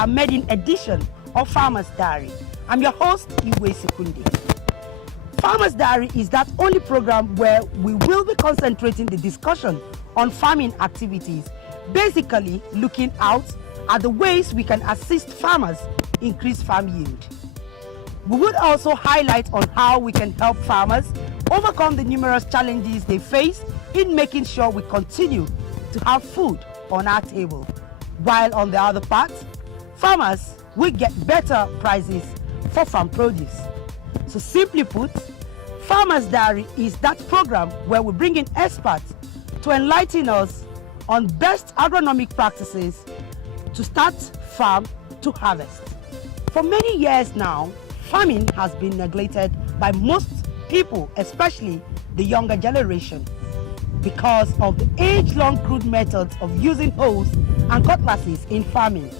our maiden edition of Farmer's Diary. I'm your host, Iwe Sekunde. Farmer's Diary is that only program where we will be concentrating the discussion on farming activities, basically looking out at the ways we can assist farmers increase farm yield. We would also highlight on how we can help farmers overcome the numerous challenges they face in making sure we continue to have food on our table, while on the other part, farmers will get better prices for farm produce. So simply put, Farmer's Diary is that program where we bring in experts to enlighten us on best agronomic practices to start farm to harvest. For many years now, farming has been neglected by most people, especially the younger generation, because of the age-long crude methods of using hoes and cutlasses in farming,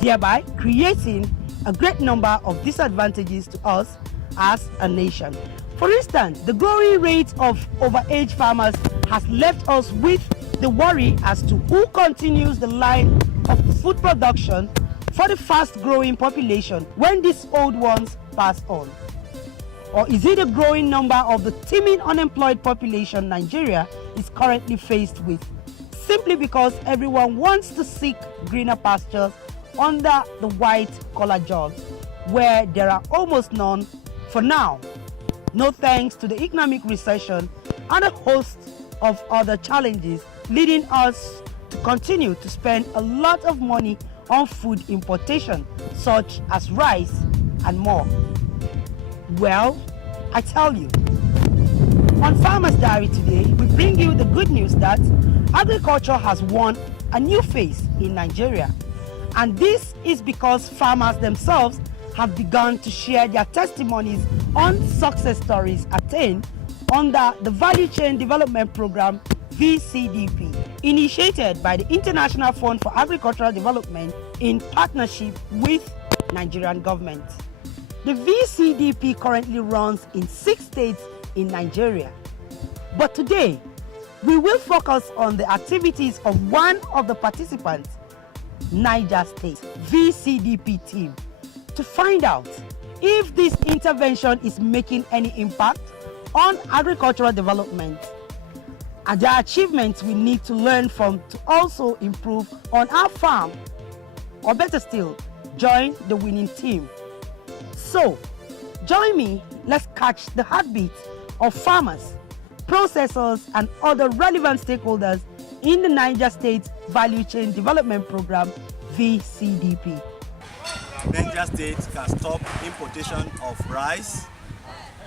thereby creating a great number of disadvantages to us as a nation. For instance, the growing rate of overage farmers has left us with the worry as to who continues the line of food production for the fast-growing population when these old ones pass on. Or is it a growing number of the teeming unemployed population Nigeria is currently faced with, simply because everyone wants to seek greener pastures under the white-collar jobs, where there are almost none for now, no thanks to the economic recession and a host of other challenges, leading us to continue to spend a lot of money on food importation, such as rice and more. Well, I tell you, on Farmer's Diary today, we bring you the good news that agriculture has won a new face in Nigeria. And this is because farmers themselves have begun to share their testimonies on success stories attained under the Value Chain Development Program Vcdp, initiated by the International Fund for Agricultural Development in partnership with Nigerian government. The VCDP currently runs in 6 states in Nigeria. But today, we will focus on the activities of one of the participants, Niger State VCDP team, to find out if this intervention is making any impact on agricultural development and the achievements we need to learn from to also improve on our farm, or better still, join the winning team. So, join me, let's catch the heartbeat of farmers, processors and other relevant stakeholders in the Niger State Value Chain Development Program VCDP. Niger State can stop importation of rice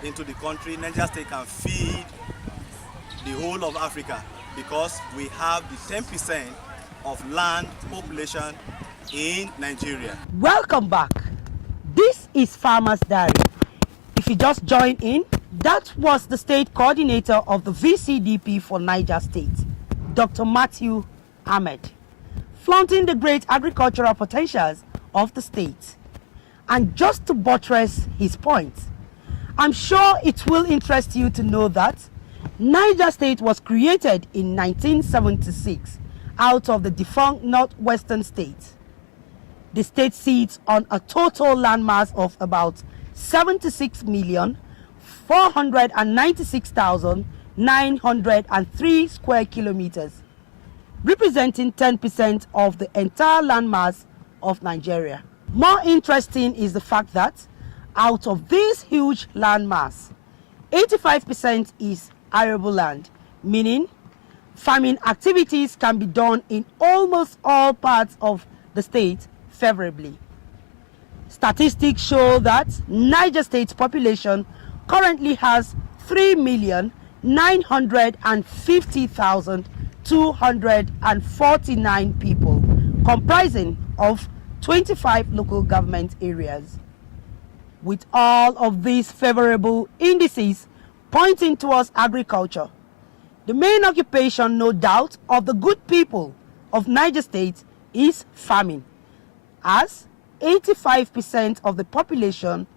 into the country. Niger State can feed the whole of Africa because we have the 10% of land population in Nigeria. Welcome back. This is Farmer's Diary. If you just joined in, that was the state coordinator of the VCDP for Niger State, Dr. Matthew Ahmed, flaunting the great agricultural potentials of the state. And just to buttress his point, I'm sure it will interest you to know that Niger State was created in 1976 out of the defunct Northwestern state. The state sits on a total landmass of about 76,496,903 square kilometers, representing 10% of the entire landmass of Nigeria. More interesting is the fact that out of this huge landmass, 85% is arable land, meaning farming activities can be done in almost all parts of the state favorably. Statistics show that Niger State's population currently has 3,950,249 people, comprising of 25 local government areas. With all of these favorable indices pointing towards agriculture, the main occupation, no doubt, of the good people of Niger State is farming, as 85% of the population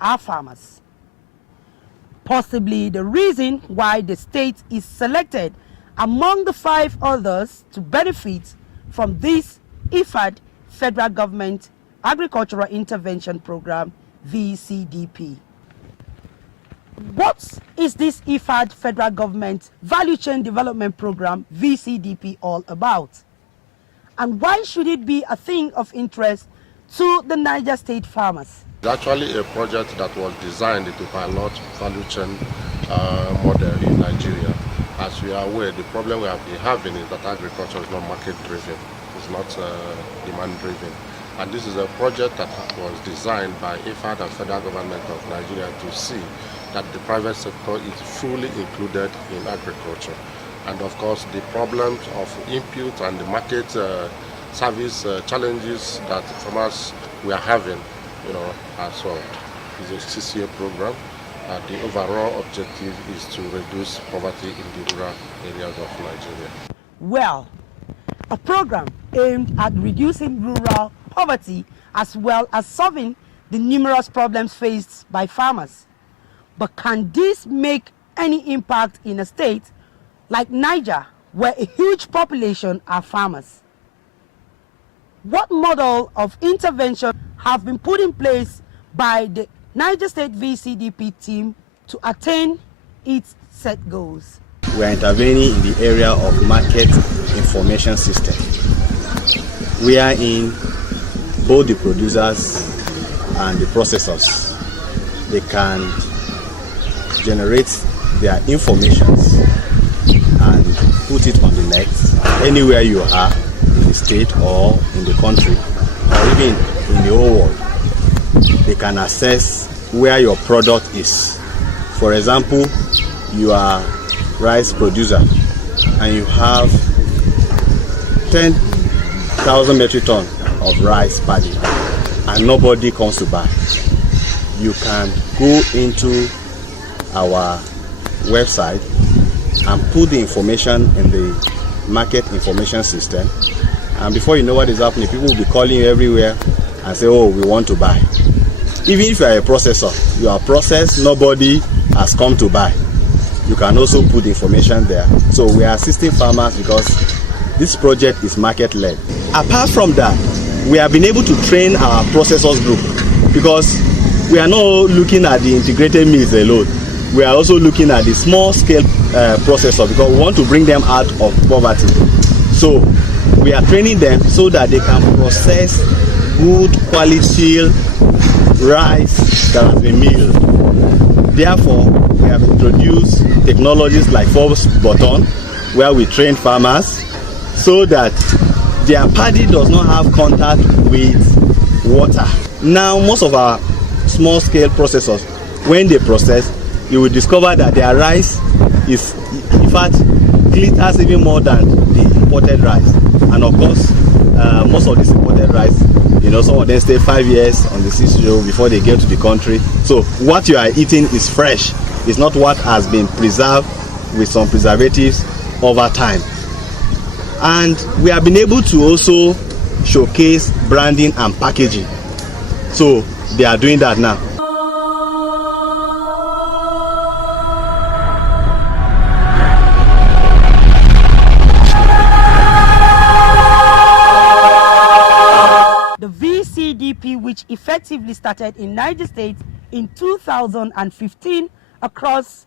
are farmers. Possibly the reason why the state is selected among the 5 others to benefit from this IFAD federal government Agricultural Intervention Program, VCDP. What is this IFAD federal government Value Chain Development Program, VCDP, all about? And why should it be a thing of interest to the Niger State farmers? It's actually a project that was designed to pilot value chain model in Nigeria. As we are aware, the problem we have been having is that agriculture is not market driven, it's not demand driven. And this is a project that was designed by IFAD and federal government of Nigeria to see that the private sector is fully included in agriculture. And of course, the problems of input and the market service challenges that farmers we are having, are solved. It's a 6-year program. The overall objective is to reduce poverty in the rural areas of Nigeria. Well, a program aimed at reducing rural poverty as well as solving the numerous problems faced by farmers. But can this make any impact in a state like Niger, where a huge population are farmers? What model of intervention have been put in place by the Niger State VCDP team to attain its set goals? We are intervening in the area of market information system. We are in both the producers and the processors. They can generate their informations and put it on the net anywhere you are in the state or in the country or even in the whole world. They can assess where your product is. For example, you are rice producer and you have 10,000 metric ton of rice paddy and nobody comes to buy. You can go into our website and put the information in the market information system, and before you know what is happening, people will be calling you everywhere and say, oh, we want to buy. Even if you are a processor, you are processed, nobody has come to buy, you can also put the information there. So we are assisting farmers because this project is market led. Apart from that, we have been able to train our processors group because we are not looking at the integrated mills alone. We are also looking at the small scale processor because we want to bring them out of poverty. So we are training them so that they can process good quality rice that has been milled. Therefore, we have introduced technologies like force button, where we train farmers so that their paddy does not have contact with water. Now, most of our small scale processors, when they process, you will discover that their rice is, in fact, glitters even more than the imported rice. And of course, most of this imported rice, some of them stay 5 years on the seashore before they get to the country. So what you are eating is fresh. It's not what has been preserved with some preservatives over time. And we have been able to also showcase branding and packaging. So they are doing that now. The VCDP, which effectively started in Niger State in 2015 across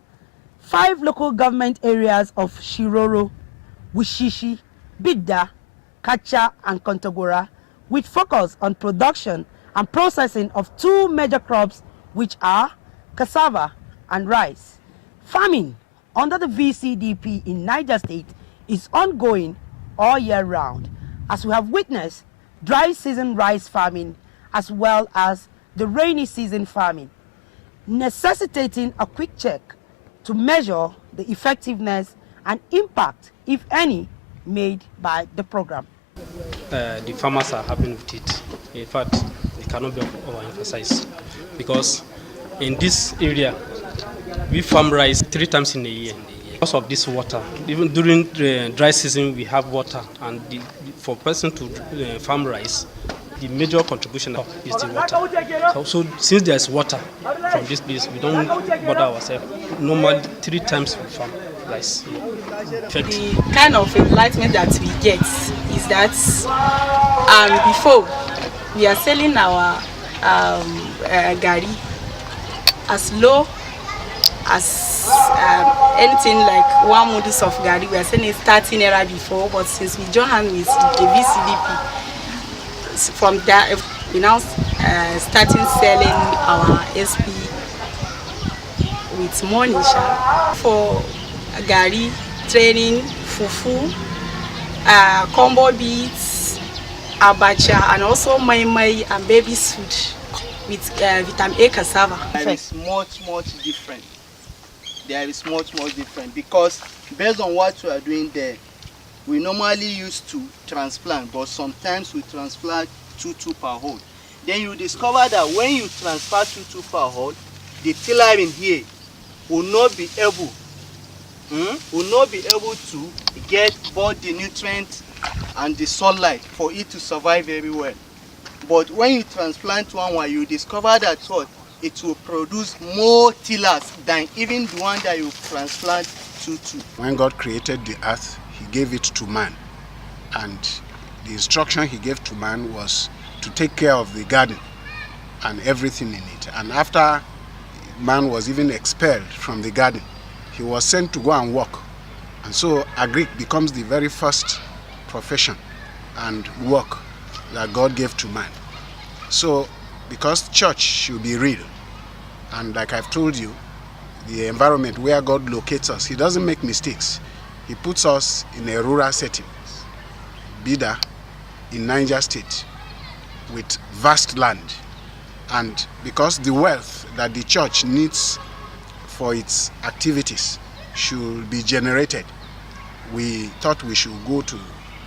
5 local government areas of Shiroro, Wushishi, Bidda, Kacha and Kontagora, with focus on production and processing of 2 major crops, which are cassava and rice. Farming under the VCDP in Niger State is ongoing all year round, as we have witnessed dry season rice farming as well as the rainy season farming, necessitating a quick check to measure the effectiveness and impact, if any, made by the program. The farmers are happy with it. In fact, it cannot be overemphasized because in this area we farm rice 3 times in a year. Because of this water, even during the dry season we have water, and for person to farm rice, the major contribution is the water. So since there's water from this place, we don't bother ourselves. Normally 3 times we farm rice. The kind of enlightenment that we get is that before we are selling our gari as low as anything like 1 modus of gari. We are selling it 13 naira before, but since we joined hands with the VCDP, from that we now starting selling our SP with money for gari, training, fufu, combo beats, abacha, and also mai and baby's food with vitamin A cassava. There is much different. There is much different because based on what we are doing there, we normally used to transplant, but sometimes we transplant 2 per hole. Then you discover that when you transplant 2 per hole, the tiller in here will not be able to get both the nutrients and the sunlight for it to survive very well. But when you transplant one, you discover that what it will produce more tillers than even the one that you transplant 2. When God created the earth, he gave it to man, and the instruction he gave to man was to take care of the garden and everything in it. And after man was even expelled from the garden, he was sent to go and work. And so agric becomes the very first profession and work that God gave to man. So because church should be real, and like I've told you, the environment where God locates us, he doesn't make mistakes. He puts us in a rural setting, Bida, in Niger State, with vast land. And because the wealth that the church needs for its activities should be generated, we thought we should go to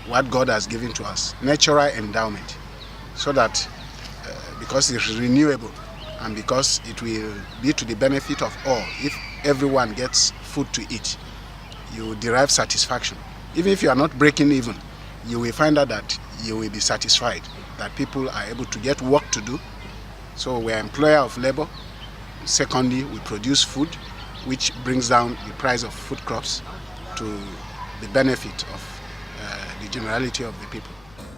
what God has given to us, natural endowment, so that because it's renewable and because it will be to the benefit of all, if everyone gets food to eat, you derive satisfaction. Even if you are not breaking even, you will find out that you will be satisfied, that people are able to get work to do. So we are employer of labor. Secondly, we produce food, which brings down the price of food crops to the benefit of the generality of the people.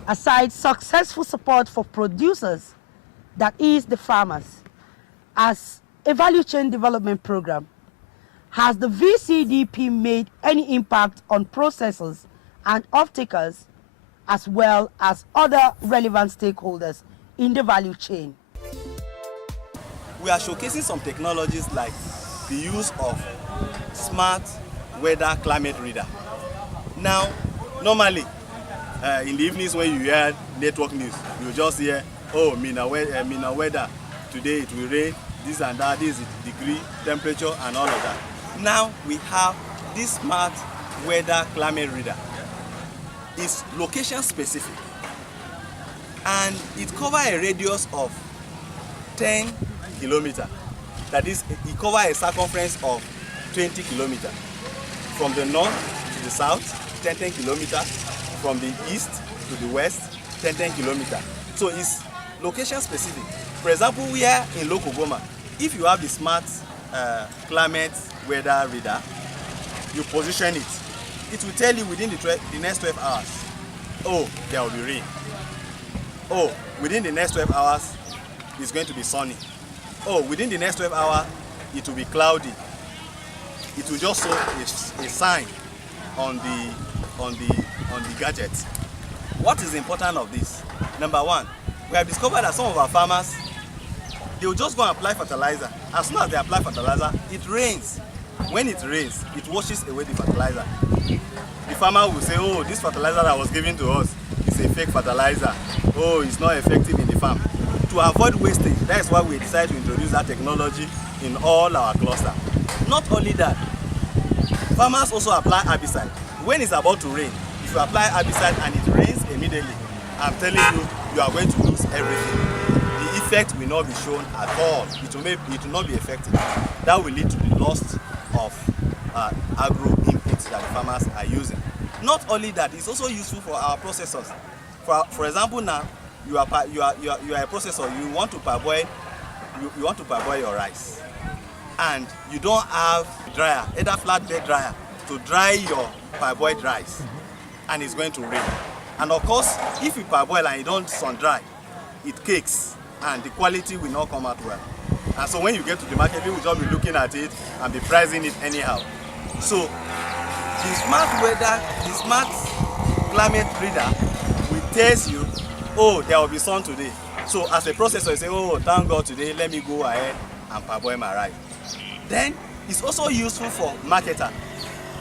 Aside successful support for producers, that is the farmers, as a value chain development program, has the VCDP made any impact on processors and off-takers, as well as other relevant stakeholders in the value chain? We are showcasing some technologies like the use of smart weather climate reader. Now, normally, in the evenings when you hear network news, you just hear, oh, Mina weather, today it will rain, this and that, this is the degree, temperature, and all of that. Now we have this smart weather climate reader. It's location specific, and it covers a radius of 10 kilometers. That is, it covers a circumference of 20 kilometers. From the north to the south, 10 kilometers. From the east to the west, 10 kilometers. So it's location specific. For example, we are in Lokogoma. If you have the smart climate weather reader, you position it. It will tell you within the next 12 hours, oh, there will be rain. Oh, within the next 12 hours, it's going to be sunny. Oh, within the next 12 hours, it will be cloudy. It will just show a sign on the gadget. What is important of this? Number one, we have discovered that some of our farmers, they will just go and apply fertilizer. As soon as they apply fertilizer, it rains. When it rains, it washes away the fertilizer. The farmer will say, oh, this fertilizer that was given to us is a fake fertilizer. Oh, it's not effective in the farm. To avoid wastage, that is why we decided to introduce that technology in all our clusters. Not only that, farmers also apply herbicide. When it's about to rain, if you apply herbicide and it rains immediately, I'm telling you, you are going to lose everything. The effect will not be shown at all. It will not be effective. That will lead to the loss of agro inputs that the farmers are using. Not only that, it's also useful for our processors. For example, now you are a processor. You want to parboil your rice, and you don't have dryer, either flatbed dryer, to dry your parboiled rice, and it's going to rain. And of course, if you parboil and you don't sun dry, it cakes and the quality will not come out well. And so when you get to the market, people will just be looking at it and be pricing it anyhow. So the smart climate reader will tell you, oh, there will be sun today. So as a processor, you say, oh, thank God today, let me go ahead and parboil my rice. Then it's also useful for marketer.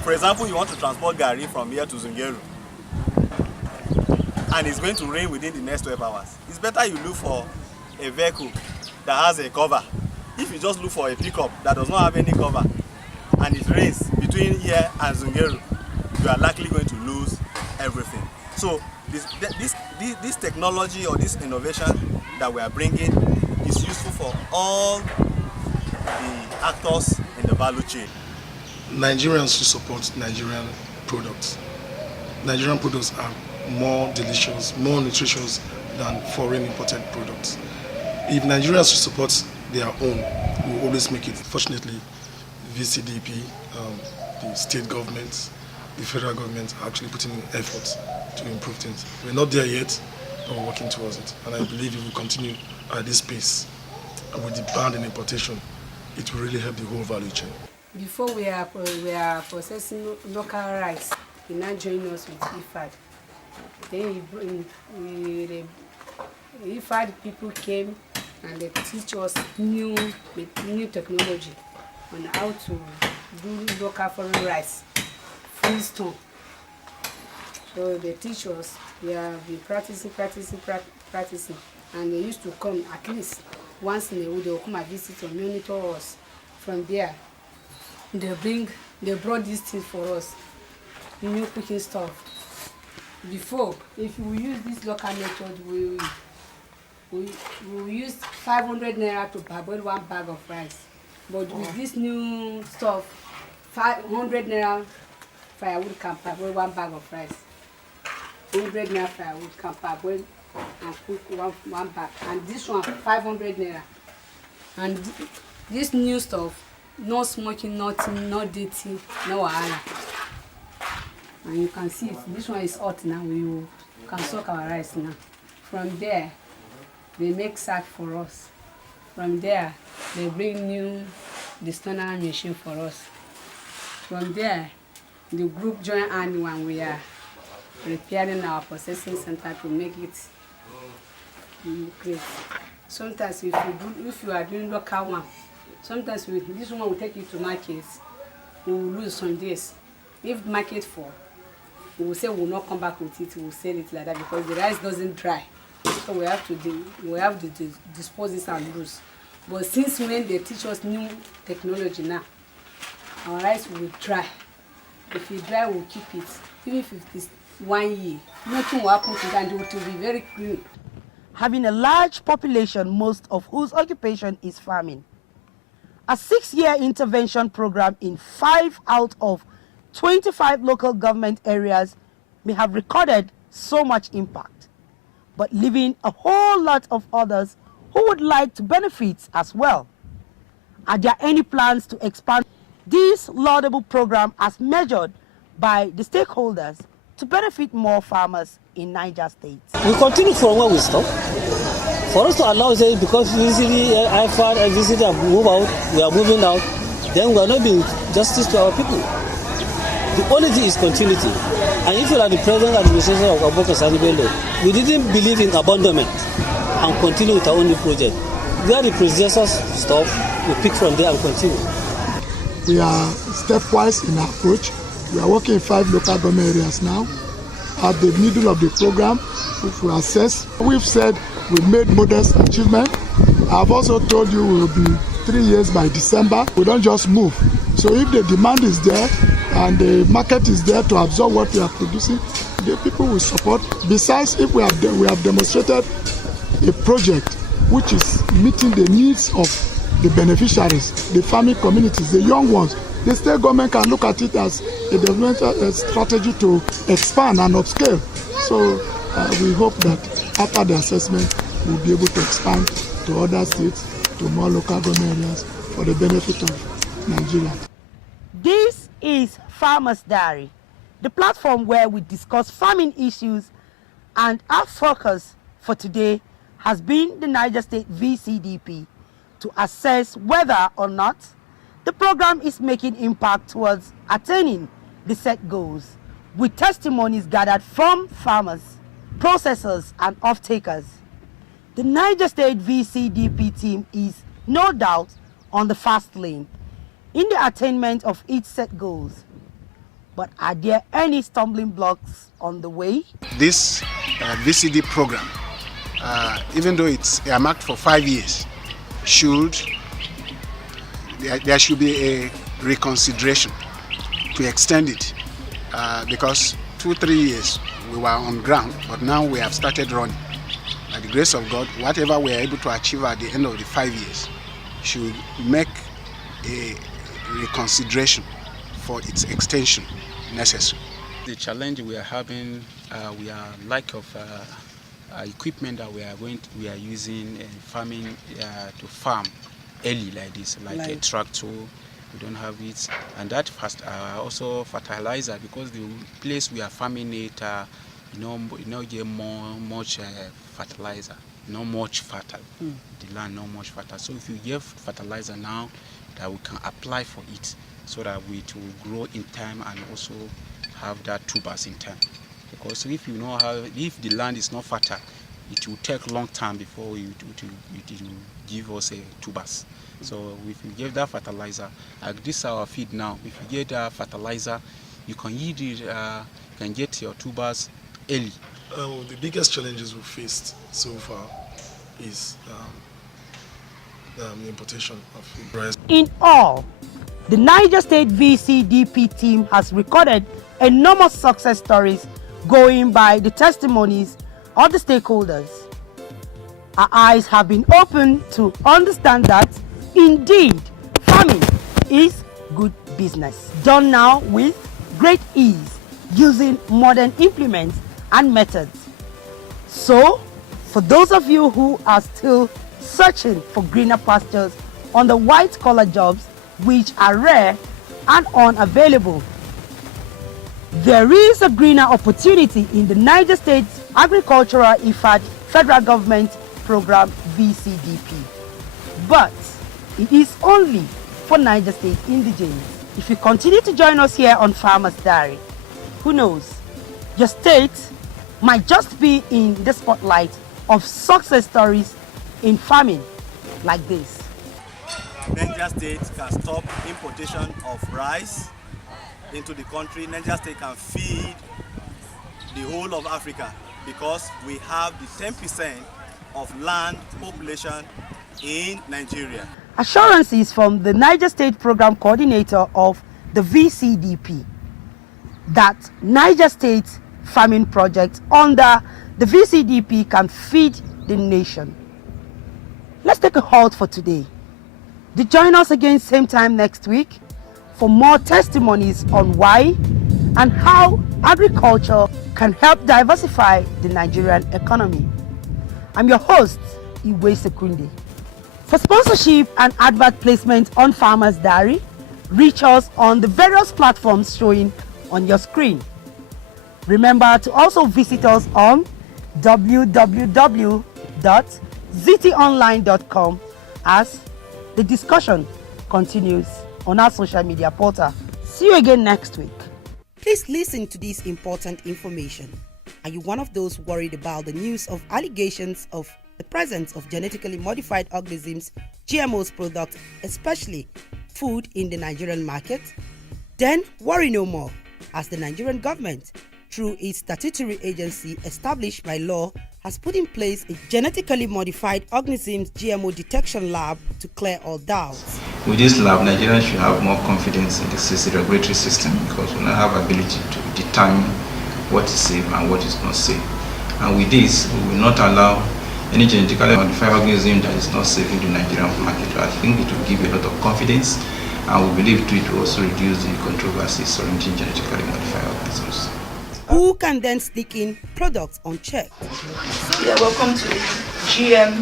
For example, you want to transport gari from here to Zungeru, and it's going to rain within the next 12 hours. It's better you look for a vehicle that has a cover. If you just look for a pickup that does not have any cover and it rains between here and Zungeru, you are likely going to lose everything. So this technology or this innovation that we are bringing is useful for all the actors in the value chain. Nigerians should support Nigerian products. Nigerian products are more delicious, more nutritious than foreign imported products. If Nigerians should support their own, we will always make it. Fortunately, Vcdp, the state governments, the federal government are actually putting in efforts to improve things. We're not there yet, but we're working towards it. And I believe if we continue at this pace with the ban in importation, it will really help the whole value chain. Before we are processing local rice, he now joined us with IFAD. Then the IFAD people came and they teach us new technology on how to do local foreign rice, freestone. So they teach us. We have been practicing, and they used to come at least once in a week. They will come and visit and monitor us. From there, they brought these things for us, new cooking stuff. Before, if we use this local method, we use 500 naira to parboil one bag of rice. But with this new stuff, 500 naira firewood can parboil one bag of rice. 100 naira firewood can parboil and cook one bag. And this one, 500 naira. And this new stuff, no smoking, nothing, no dirty, no wahala. And you can see it. This one is hot now. We can soak our rice now. From there, they make sack for us. From there, they bring new stoner machine for us. From there, the group join hand when we are repairing our processing center to make it great. Sometimes if you are doing local one, sometimes this one will take you to market. We will lose some days. If market fall, we will say we will not come back with it. We will sell it like that because the rice doesn't dry. So we have to dispose this and lose. But since when they teach us new technology now, our rice will dry. If it dry, we'll keep it. Even if it is 1 year, nothing will happen to it and it will be very clean. Having a large population, most of whose occupation is farming. A 6-year intervention program in 5 out of 25 local government areas may have recorded so much impact, but leaving a whole lot of others who would like to benefit as well. Are there any plans to expand this laudable program as measured by the stakeholders to benefit more farmers in Niger State? We continue from where we stopped. For us to allow it, because usually IFAD and VCD move out, we are moving out, then we are not doing justice to our people. The only thing is continuity. And if you are the present administration of Abubakar Sani Bello, we didn't believe in abandonment and continue with our own project. Where the predecessors stop, we pick from there and continue. We are stepwise in our approach. We are working in 5 local government areas now. At the middle of the program, if we assess, we've said we made modest achievement. I've also told you we will be 3 years by December. We don't just move. So if the demand is there and the market is there to absorb what we are producing, the people will support. Besides, if we have demonstrated a project which is meeting the needs of the beneficiaries, the farming communities, the young ones, the state government can look at it as a development strategy to expand and upscale. So we hope that after the assessment, we'll be able to expand to other states, to more local government areas for the benefit of Nigeria. This is Farmers Diary, the platform where we discuss farming issues, and our focus for today has been the Niger State Vcdp to assess whether or not the program is making impact towards attaining the set goals, with testimonies gathered from farmers, processors, and off-takers. The Niger State Vcdp team is no doubt on the fast lane in the attainment of its set goals. But are there any stumbling blocks on the way? This VCD program, even though it's earmarked for 5 years, there should be a reconsideration to extend it, because 2-3 years we were on ground, but now we have started running. By the grace of God, whatever we are able to achieve at the end of the 5 years should make a reconsideration for its extension necessary. The challenge we are having, we are lack of equipment that we are using in farming to farm early like this, like a tractor. We don't have it, and that also fertilizer, because the place we are farming it, get much fertilizer, not much fertile. The land not much fertile. So if you give fertilizer now, that we can apply for it, so that it will grow in time and also have that tubers in time. Because if if the land is not fertile, it will take a long time before it will give us a tubers. So if you give that fertilizer, like this our feed now, if you get that fertilizer, you can yield it, can get your tubers early. The biggest challenges we faced so far is the importation of rice. In all, the Niger State VCDP team has recorded enormous success stories going by the testimonies of the stakeholders. Our eyes have been opened to understand that indeed farming is good business, done now with great ease using modern implements and methods. So, for those of you who are still searching for greener pastures on the white-collar jobs which are rare and unavailable, there is a greener opportunity in the Niger State Agricultural IFAD Federal Government Program VCDP. But it is only for Niger State indigenes. If you continue to join us here on Farmers Diary, who knows, your state might just be in the spotlight of success stories in farming like this. Niger State can stop importation of rice into the country. Niger State can feed the whole of Africa, because we have the 10% of land population in Nigeria. Assurances from the Niger State Program Coordinator of the VCDP that Niger State farming project under the VCDP can feed the nation. Let's take a halt for today. Do join us again same time next week for more testimonies on why and how agriculture can help diversify the Nigerian economy. I'm your host, Vcdp. For sponsorship and advert placement on Farmers Diary, reach us on the various platforms showing on your screen. Remember to also visit us on www.ztonline.com as the discussion continues on our social media portal. See you again next week. Please listen to this important information. Are you one of those worried about the news of allegations of the presence of genetically modified organisms, GMOs products, especially food in the Nigerian market? Then worry no more, as the Nigerian government, through its statutory agency established by law, has put in place a genetically modified organisms GMO detection lab to clear all doubts. With this lab, Nigerians should have more confidence in the regulatory system, because we now have ability to determine what is safe and what is not safe. And with this, we will not allow any genetically modified organism that is not safe in the Nigerian market. I think it will give a lot of confidence, and we believe it will also reduce the controversies surrounding genetically modified organisms. Who can then sneak in products unchecked? Yeah, welcome to the GM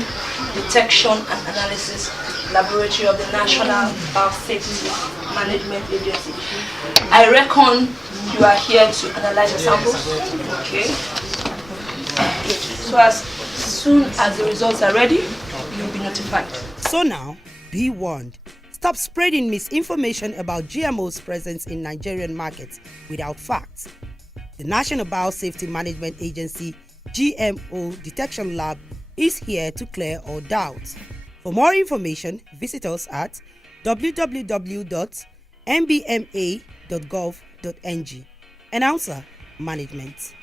Detection and Analysis Laboratory of the National Biosafety Management Agency. I reckon you are here to analyze the samples. Okay. So as soon as the results are ready, you'll be notified. So now, be warned. Stop spreading misinformation about GMO's presence in Nigerian markets without facts. The National Biosafety Management Agency GMO Detection Lab is here to clear all doubts. For more information, visit us at www.nbma.gov.ng. Announcer, Management.